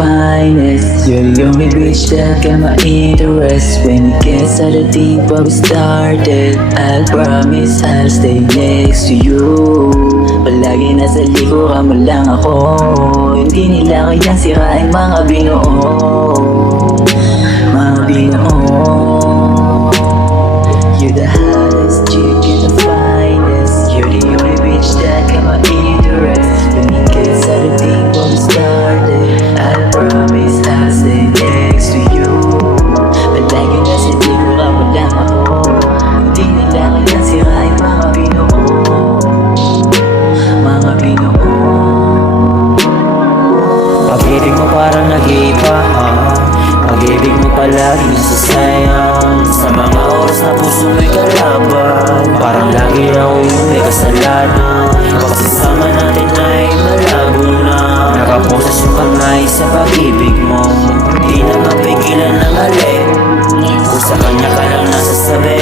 finest. You're the only bitch that got my interest. When it gets out of deep where we started, I'll promise I'll stay next to you. Palagi nasa likuran mo lang ako. Hindi nila kayang sirain mga binuo. Mga binuo. You're the hottest chick and the finest. You're the only bitch that got my interest. When it gets out of deep where we started, I'll promise I'll stay next to you. Palagi nasa likuran mo lang ako. Hindi nila kayang sirain mga binuo. Mga binuo. Pag-ibig mo parang nag-iiba, pag-ibig mo palagi nasasayang. Sa mga oras na puso mo'y kalaban, parang lagi ako yung may kasalanan. Pagsasama natin ay malabo na. Nakaposas yung kamay sa pag-ibig mo. Di na mapigilan ng halik, kung sa kanya ka lang nasasabi.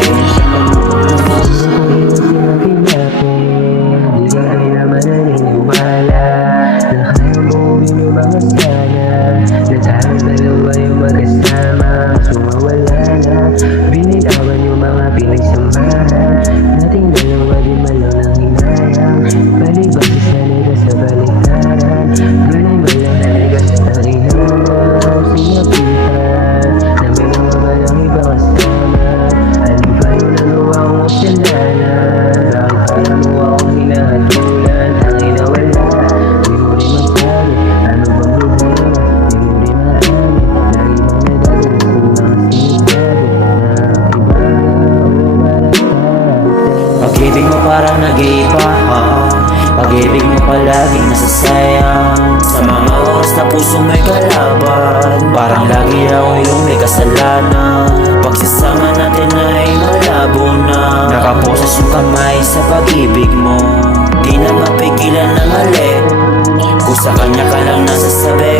Binitawan yung mga pinagsamahan nating dalawa, di malo ng hinayang. Balibag si salida sa baliktaran, ganay malang naligas ang ihanan. Sinabihan na may mga balang iba kasama. Ano ba yung nagawa kong kasalanan? Bakit para mo akong hinahatulan? Tangin na wala, di mo rin magsabi. Ano bang problema? Di mo rin maamin. Lagi bang nadadala kung mga sinasabi? Pag-ibig mo parang nag-iiba, pag-ibig mo palaging nasasayang. Sa mga oras na puso mo'y kalaban, parang lagi ako yung may kasalanan. Pagsasama natin ay malabo na. Nakaposas yung kamay sa pag-ibig mo. Di na mapigilan ng halik, kung sa kanya ka lang nasasabi.